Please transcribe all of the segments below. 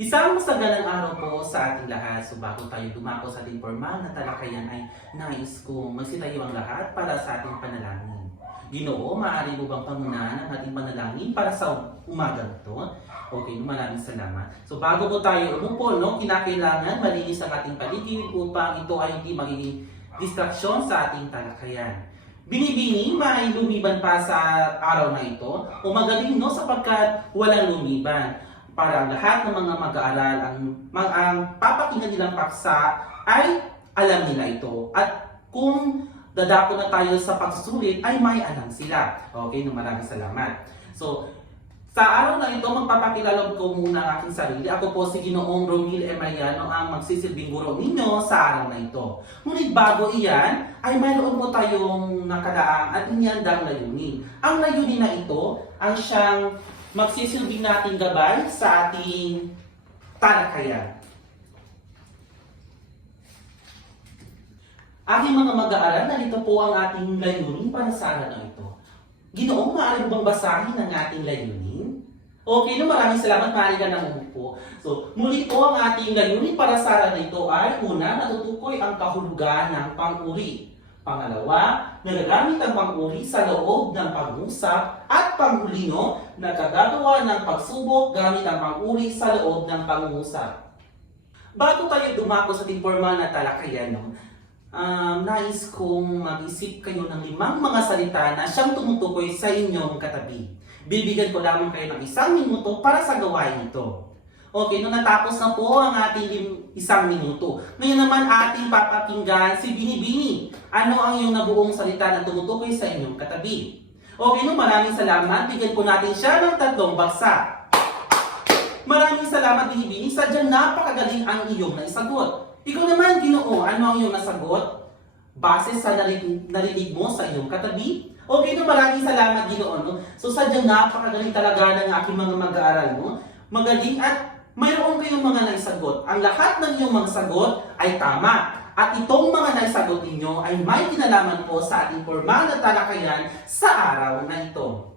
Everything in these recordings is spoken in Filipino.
Isang masaganang araw po sa ating lahat. So bago tayo dumako sa ating formal na talakayan ay nais kong magsitayo ang lahat para sa ating panalangin. Ginoo, maaari mo bang pangunahan ang ating panalangin para sa umagang ito? Okay, maraming salamat. So bago po tayo umupo, kinakailangan malinis ang ating paligid upang ito ay hindi magiging distraksyon sa ating talakayan. Binibini, may lumiban pa sa araw na ito o magaling sapagkat walang lumiban. Para ang lahat ng mga mag-aaral, ang papakinggan nilang paksa ay alam nila ito. At kung dadako na tayo sa pagsusulit, ay may alam sila. Okay, maraming salamat. So, sa araw na ito, magpapakilala ko muna ang aking sarili. Ako po si Ginoong Romil Emariano, ang magsisilbing guro ninyo sa araw na ito. Ngunit bago iyan, ay mayroon po tayong nakadaang at inyandang layunin. Ang layunin na ito ang siyang magsisilbing nating gabay sa ating talakayan. Aking mga mag-aaral, narito po ang ating layunin para sa araw na ito. Ginoong, maaari mo bang basahin ang ating layunin? Okay, maraming salamat, maaari ka nang umupo. So, muli po ang ating layunin para sa araw na ito ay una, natutukoy ang kahulugan ng pang-uri. Pangalawa, nagagamit ang pang-uri sa loob ng pag-usap. At panghuli, nagkagagawa ng pagsubok gamit ang pang-uri sa loob ng pag-uusap. Bago tayo dumako sa ating formal na talakayan, nais kong mag-isip kayo ng 5 mga salita na siyang tumutukoy sa inyong katabi. Bibigyan ko lamang kayo ng 1 minuto para sa gawain ito. Okay, natapos na po ang ating 1 minuto. Ngayon naman ating papakinggan si Binibini. Ano ang iyong nabuong salita na tumutukoy sa inyong katabi? Okay, maraming salamat. Bigyan po natin siya ng 3 bagsak. Maraming salamat, Binibini. Sadyang napakagaling ang iyong naisagot. Ikaw naman, Ginoo, ano ang iyong nasagot? Base sa narinig mo sa iyong katabi? Okay, maraming salamat, Ginoo. So sadyang napakagaling talaga ng aking mga mag-aaral mo. Magaling at mayroon kayong mga naisagot. Ang lahat ng iyong mga sagot ay tama. At itong mga naisagot ninyo ay may kinalaman po sa ating formal na talakayan sa araw na ito.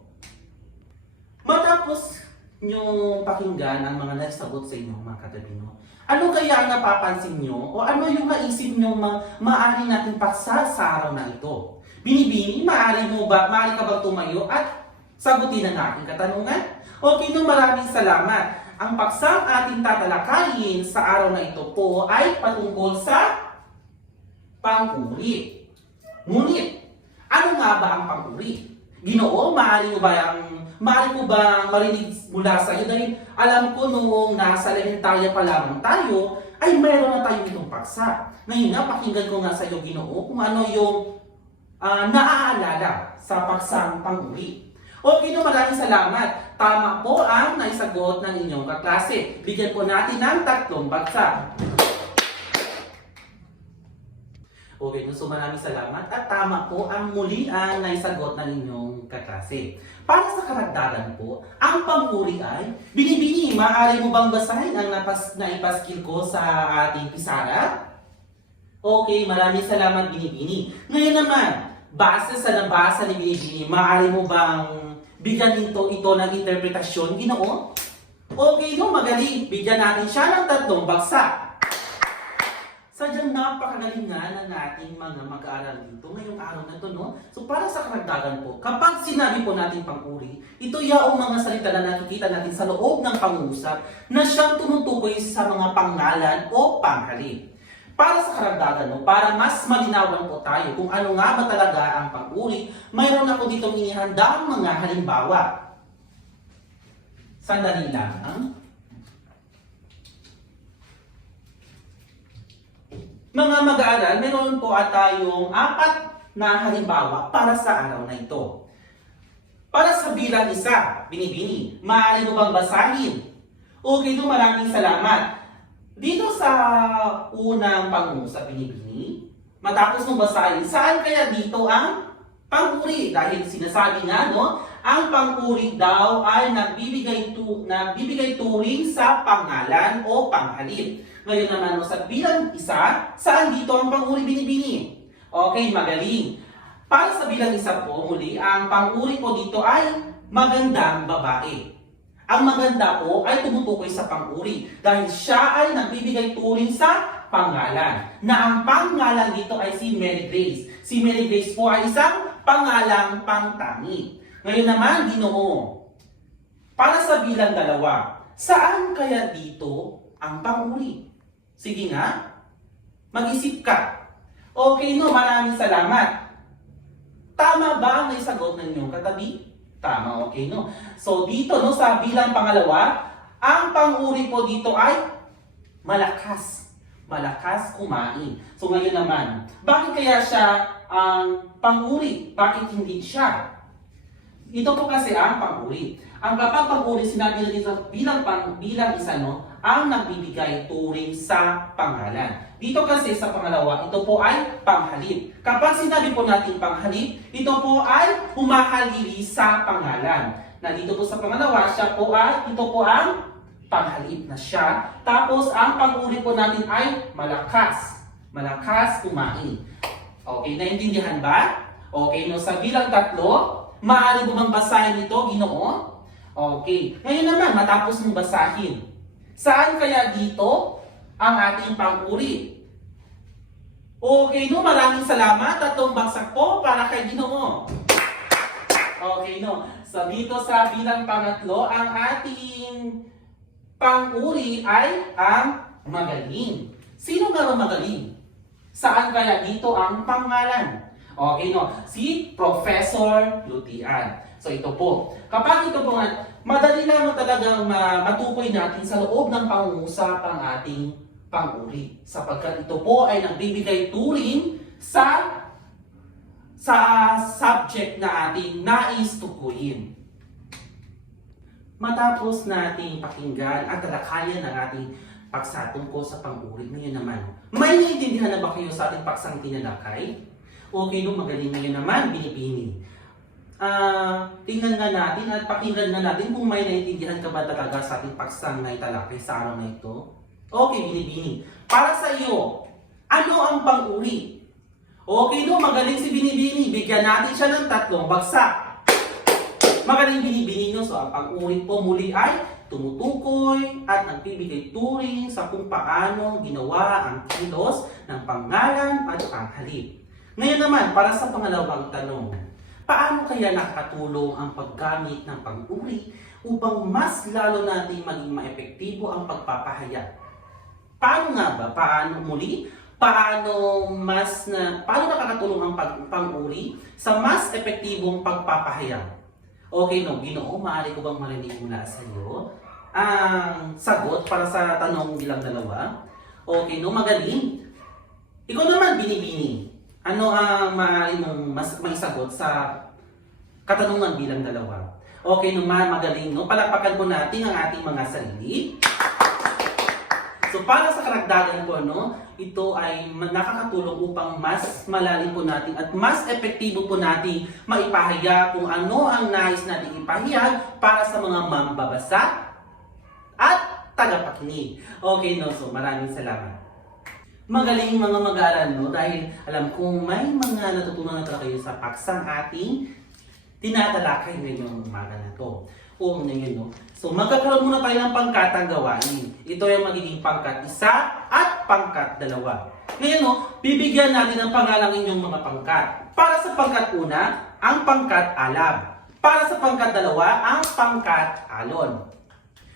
Matapos nyo pakinggan ang mga naisagot sa inyong mga katabi, ano kaya ang napapansin nyo o ano yung naisip nyo maaari natin paksa sa araw na ito? Binibini, maaari ka bang tumayo at sagutin ang aking katanungan? Okay, maraming salamat. Ang paksang ating tatalakayin sa araw na ito po ay patungkol sa pang-uri. Ngunit, ano nga ba ang pang-uri? Ginoo, maaari ko ba marinig mula sa iyo? Dahil alam ko noong nasa elementarya pa lamang tayo, ay mayroon na tayong itong paksa. Ngayon nga, pakinggan ko nga sa iyo, Ginoo, kung ano yung naaalala sa paksang pang-uri. Okay, maraming salamat. Tama po ang naisagot ng inyong kaklase. Bigyan po natin ng 3 bagsak. Okay, so maraming salamat. At tama po ang muli ang naisagot ng inyong kaklase. Para sa karagdagan po, ang pang-uri ay, Binibini, maaari mo bang basahin ang naipaskil ko sa ating pisara? Okay, maraming salamat, Binibini. Ngayon naman, base sa nabasa ni Binibini, maaari mo bang bigyan ito ng interpretasyon, Ginoo? Okay, magaling. Bigyan natin siya ng 3 bagsak. Sadyang napakagaling nga ng ating mga mag-aaral dito ngayong araw na ito, So para sa karagdagan po, kapag sinabi po natin pang-uri, ito yaong mga salita na nakikita natin sa loob ng pangungusap na siyang tumutukoy sa mga pangalan o panghalip. Para sa karagdagan, para mas malinawan po tayo kung ano nga ba talaga ang pang-uri, mayroon ako ditong inihanda ang mga halimbawa. Sandali lang. Mga mag-aaral, meron po tayong 4 na halimbawa para sa araw na ito. Para sa bilang 1, Binibini, maaari mo bang basahin? Okay, maraming salamat. Dito sa unang pangungusap, Binibini, matapos mong basahin, saan kaya dito ang pang-uri? Dahil sinasabi nga, ang pang-uri daw ay nagbibigay turing sa pangalan o panghalip. Ngayon naman, sa bilang 1, saan dito ang pang-uri, Binibini? Okay, magaling. Para sa bilang 1 po, muli, ang pang-uri po dito ay magandang babae. Ang maganda po ay tumutukoy sa pang-uri dahil siya ay nagbibigay turing sa pangalan. Na ang pangalan dito ay si Mary Grace. Si Mary Grace po ay isang pangalang pangtangi. Ngayon naman, Ginoo, para sa bilang 2, saan kaya dito ang pang-uri? Sige nga, mag-isip ka. Okay no, maraming salamat. Tama ba ang sagot ng inyong katabi? Tama, okay no. So dito no, sa bilang 2, ang pang-uri po dito ay malakas. Malakas kumain. So ngayon naman, bakit kaya siya ang pang-uri? Bakit hindi siya? Ito po kasi ang pang-uri. Ang kapag pang-uri, sinabi natin sa bilang isa no, ang nagbibigay turing sa pangalan. Dito kasi sa pangalawa, ito po ay panghalip. Kapag sinabi po natin panghalip, ito po ay humahalili sa pangalan. Na dito po sa pangalawa, ito po ang panghalip na siya. Tapos ang pang-uri po natin ay malakas. Malakas kumain. Okay, naintindihan ba? Okay, no, sa bilang 3, maaari mo bang basahin ito, Ginoo? Okay, ngayon naman, matapos mong basahin, saan kaya dito ang ating pang-uri? Okay, no, maraming salamat. 3 bagsak po para kay Ginoo. Okay, no. So dito sa bilang 3, ang ating pang-uri ay ang magaling. Sino nga ba magaling? Saan kaya dito ang pangalan? Okay, no. Si Professor Lutian. So ito po. Kapag ito po nga, madali lang talagang matukoy natin sa loob ng pangungusap ang ating pang-uri. Sapagkat ito po ay nagbibigay turing sa subject na ating nais tukuyin. Matapos nating pakinggan at talakayan ng ating paksa tungkol sa pang-uri, ngayon naman, may naiintindihan na ba kayo sa ating paksang tinalakay? Okay, no, magaling ngayon naman, Binibini. Tingnan nga natin at pakinggan nga natin kung may naiintindihan ka ba talaga sa ating paksang na italakay sa araw na ito. Okay, Binibini. Para sa iyo, ano ang pang-uri? Okay, no, magaling si Binibini. Bigyan natin siya ng 3 bagsak. Magaling Binibini, no? So, ang pang-uri po muli ay tumutukoy at nagbibigay turing sa kung paano ginawa ang kilos ng pangalan at panghalip. Ngayon naman, para sa pangalawang tanong, paano kaya nakakatulong ang paggamit ng pang-uri upang mas lalo nating maging maepektibo ang pagpapahayag? Paano nga ba? Paano nakakatulong ang pang-uri sa mas epektibong pagpapahayag? Okay, no, Ginoo, maaari ko bang marinig mula sa iyo ang sagot para sa tanong bilang 2? Okay, no, magaling. Ikaw naman, Binibini. Ano ang maaari mong may sagot sa katanungan bilang 2? Okay, no, magaling, no? Palakpakan po natin ang ating mga sarili. So para sa karagdagan po, no, ito ay nakakatulong upang mas malalim po natin at mas epektibo po natin maipahayag kung ano ang nais nating ipahayag para sa mga mambabasa at tagapakinig. Okay, no, so maraming salamat. Magaling mga mag-aaral, no, dahil alam kong may mga natutunan na kayo sa paksang ating tinatalakay ngayong umaga na to. O ngayon, no. So magkakaroon muna tayo ng pangkatang gawain. Ito yung magiging pangkat 1 at pangkat 2. Ngayon, no, bibigyan natin ng pangalang inyong mga pangkat. Para sa pangkat 1, ang pangkat alab. Para sa pangkat 2, ang pangkat alon.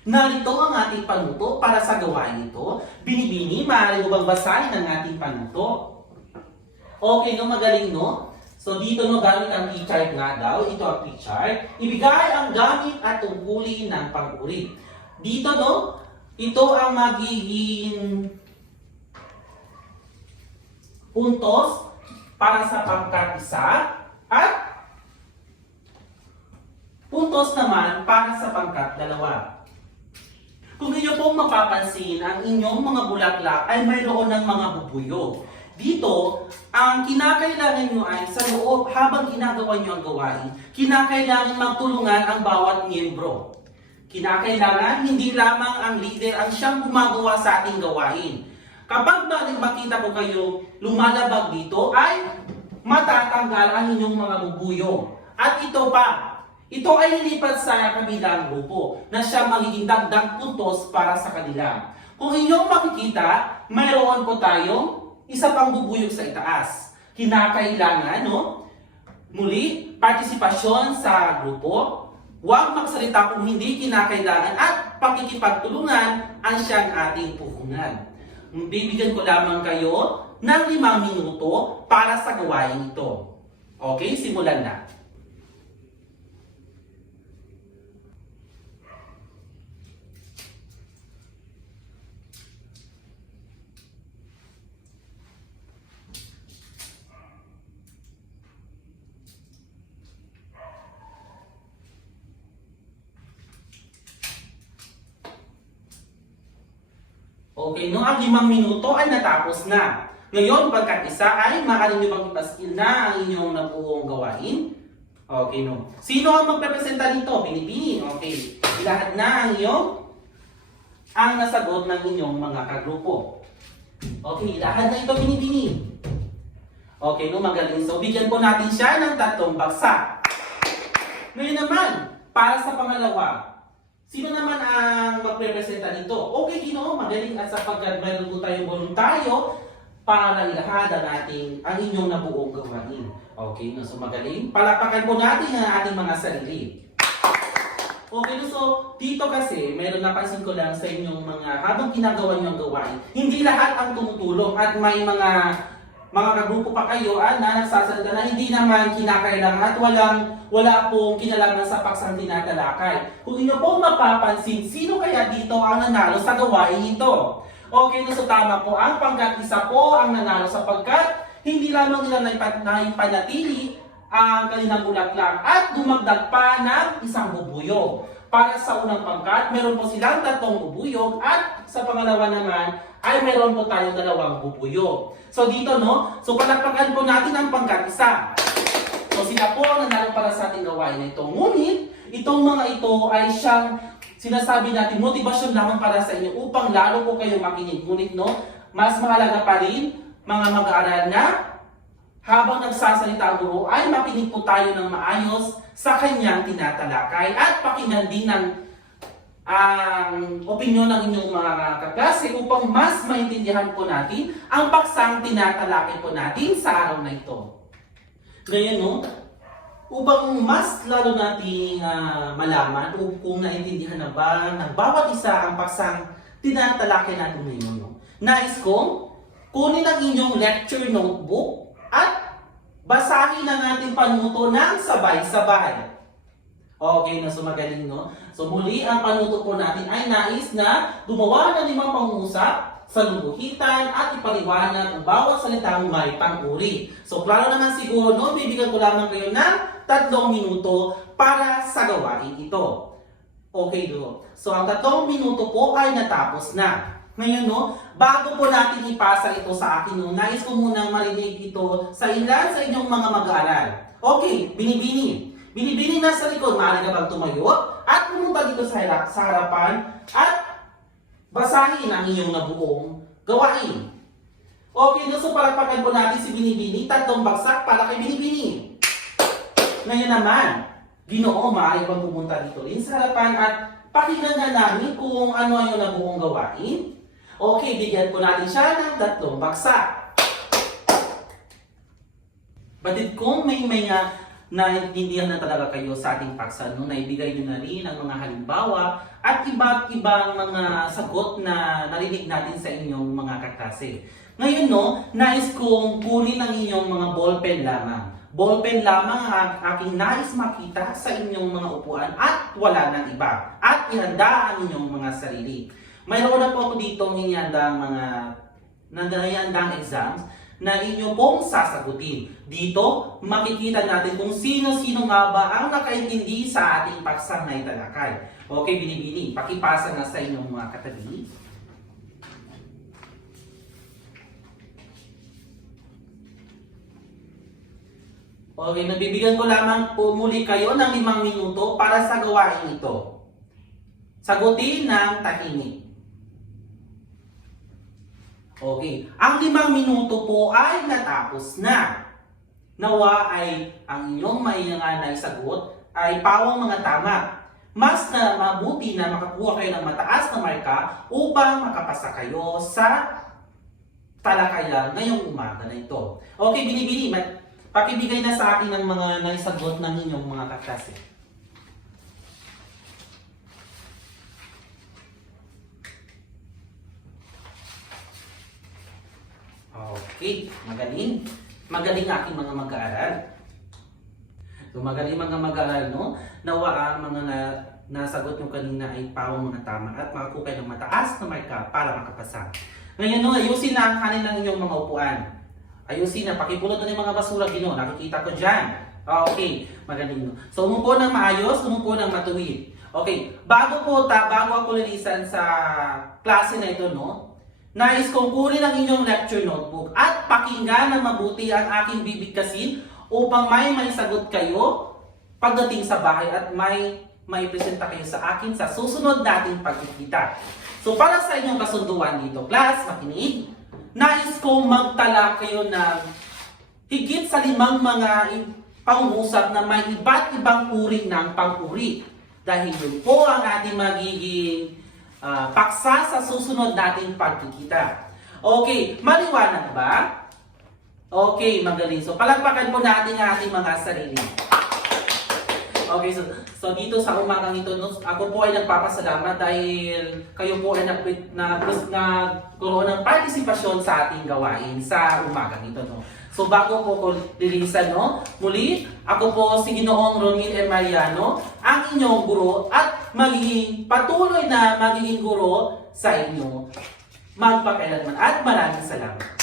Narito ang ating panuto para sa gawain ito. Binibini, maaari mo bang basahin ang ating panuto? Okay, no, magaling, no? So dito, no, gamit ang e-chart nga daw. Ito ang e-chart. Ibigay ang gamit at tungkulin ng pang-uri. Dito, no, ito ang magiging puntos para sa pangkat 1 at puntos naman para sa pangkat 2. Kung inyo pong mapapansin, ang inyong mga bulaklak ay mayroon ng mga bubuyog. Dito, ang kinakailangan nyo ay sa loob, habang ginagawa nyo ang gawain, kinakailangan magtulungan ang bawat miyembro. Kinakailangan hindi lamang ang leader ang siyang gumagawa sa ating gawain. Kapag makita ko kayo lumalabag dito, ay matatanggal ang inyong mga bubuyog. At ito pa, ito ay lilipat sa kabilang grupo na siya magiging dagdag puntos para sa kanila. Kung inyong makikita, mayroon po tayong isa pang bubuyog sa itaas. Kinakailangan, no? Muli, partisipasyon sa grupo, huwag magsalita kung hindi kinakailangan at pakikipagtulungan ang siyang ating puhunan. Bibigyan ko lamang kayo ng 5 minuto para sa gawain ito. Okay, simulan na. Okay, no, ang 5 minuto ay natapos na. Ngayon, pagkat isa ay maaari nyo bang ipaskil na ang inyong nabuong gawain? Okay, no. Sino ang magrepresenta dito? Binibini. Okay. Lahat na ang nasagot ng inyong mga kagrupo. Okay, lahat na ito binibini. Okay, no, magaling. So, bigyan po natin siya ng 3 bagsak. Ngayon naman, para sa pangalawa, sino naman ang magrepresenta dito? Okay, Ginoo, magaling at sapagkat mayroon po tayong voluntaryo para ilahad ang inyong nabuong gawain. Okay, no? So magaling. Palapakan po natin ang ating mga sarili. Okay, no? So dito kasi, meron napansin ko lang sa inyong mga, habang ginagawa niyo ang gawain, hindi lahat ang tumutulong at may mga kagrupo pa kayo na nagsasalita na hindi naman kinakailangan at wala pong kinalaman sa paksang tinatalakay. Kung inyo pong mapapansin, sino kaya dito ang nanalo sa gawain ito? Okay, no, so tama po. Ang pangkat-isa po ang nanalo sapagkat hindi lamang nila naipanatili ang kanilang bulaklak at dumagdag pa ng isang bubuyog. Para sa unang pangkat, meron po silang 3 bubuyog at sa pangalawa naman ay meron po tayong 2 bubuyog. So dito, no? So palakpakan po natin ang pangkat-isa. So sila po ang nanalo para sa ating gawain na ito. Ngunit, itong mga ito ay siyang sinasabi natin, motivasyon lamang para sa inyo upang lalo po kayo makinig. Ngunit, no, mas mahalaga pa rin, mga mag-aaral na, habang nagsasalita ang guro, ay makinig po tayo ng maayos sa kanyang tinatalakay at pakinggan din ang opinyon ng inyong mga kaklase upang mas maintindihan po natin ang paksang tinatalakay po natin sa araw na ito. Ngayon, no, upang mas lalo nating malaman kung naintindihan na ba ng bawat isa ang paksang tinatalakay natin ngayon, no? Nais kong kunin ang inyong lecture notebook at basahin ang ating panuto ng sabay-sabay. Okay, na, so magaling, no? So muli, ang panuto po natin ay nais na gumawa ng 5 pangungusap sa lubuhitan at ipaliwanag ang bawat salitang may pang-uri. So klaro naman siguro, no, bibigyan ko lamang kayo ng 3 minuto para sa gawain ito. Okay, do. So ang 3 minuto po ay natapos na. Ngayon, no, bago po natin ipasa ito sa akin, no, nais ko munang marinig ito sa ilan sa inyong mga mag-aaral. Okay, binibini. Binibini na sa likod, maaari ka bang tumayo at pumunta dito sa harapan at basahin ang inyong nabuong gawain. Okay, so palakpakan po natin si Binibini, 3 bagsak para kay Binibini. Ngayon naman, Ginoo, maaari bang pumunta dito rin sa harapan at pakinggan na namin kung ano ang inyong nabuong gawain. Okay, bigyan po natin siya ng 3 bagsak. Batid kung may naintindihan na talaga kayo sa ating paksa, no? Naibigay nyo na rin ang mga halimbawa at iba't ibang mga sagot na narinig natin sa inyong mga kaklase. Ngayon, no, nais kong kunin ang inyong mga ballpen lamang. Ballpen lamang ang aking nais makita sa inyong mga upuan at wala ng iba. At ihanda ang inyong mga sarili. Mayroon na po ako dito hinihandang mga exams na inyo pong sasagutin. Dito, makikita natin kung sino-sino nga ba ang nakaintindi sa ating paksang na italakay. Okay, Binibini, pakipasa na sa inyong mga katabi. Okay, nabibigyan ko lamang po muli kayo ng 5 minuto para sa gawain ito. Sagutin ng tahimik. Okay, ang 5 minuto po ay natapos na. Nawa ay ang inyong may sagot ay pawang mga tama. Mas na mabuti na makakuha kayo ng mataas na marka upang makapasa kayo sa talakayan ngayong umaga na ito. Okay, Binibini, pakibigay na sa akin ng mga naisagot ng inyong mga kaklase. Okay, magaling. Magaling aking mga mag-aaral. So magaling mga mag-aaral, no? Nawa ang mga nasagot nyo kanina ay pawang mga tama at makakuha kayo ng mataas na marka para makapasa. Ngayon, no, ayusin na ang kanin ng inyong mga upuan. Ayusin na, pakipulot na yung mga basura, Gino. Nakikita ko dyan. Okay, magaling, no? So umupo ng maayos, umupo ng matuwid. Okay, bago ako lilisan sa klase na ito, no? Nais kong kunin ang inyong lecture notebook at pakinggan ng mabuti ang aking bibigkasin upang may sagot kayo pagdating sa bahay at may presenta kayo sa akin sa susunod nating pagkikita. So para sa inyong kasunduan dito, class, makinig. Nais kong magtala kayo ng higit sa 5 mga pangungusap na may iba't ibang uri ng pang-uri. Dahil yun po ang ating magiging paksa sa susunod nating pagkikita. Okay, maliwanag ba? Okay, magaling. So palagpakan po natin ang ating mga sarili. Okay, so dito sa umagang ito, ako po ay nagpapasalamat dahil kayo po ay nagkaroon ng partisipasyon sa ating gawain sa umagang ito, no? So bago po ko lilisan, no? Muli, ako po si Ginoong Ronil M. Mariano, ang inyong guro at magiging patuloy na magiging guro sa inyo magpakailanman at maraming salamat.